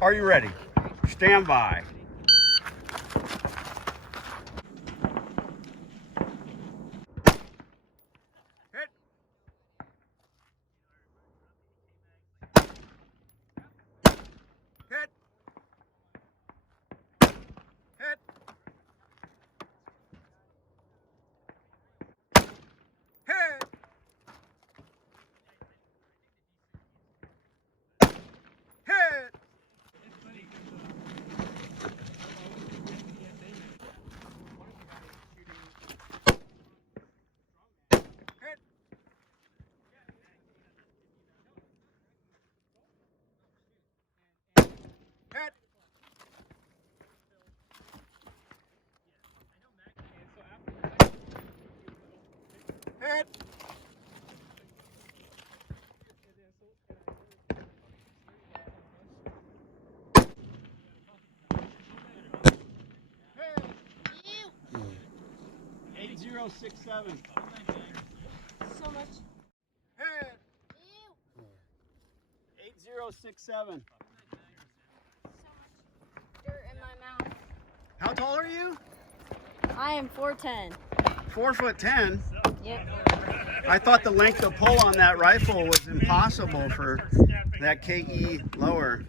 Are you ready? Stand by. Hit. Hit. Hit. Hit. Hit. Hit. Hit. 8067. So much. Hit. 8067. So much dirt in my mouth. How tall are you? I am 4'10". 4'10". Yep. I thought the length of pull on that rifle was impossible for that KE lower.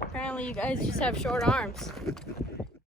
Apparently you guys just have short arms.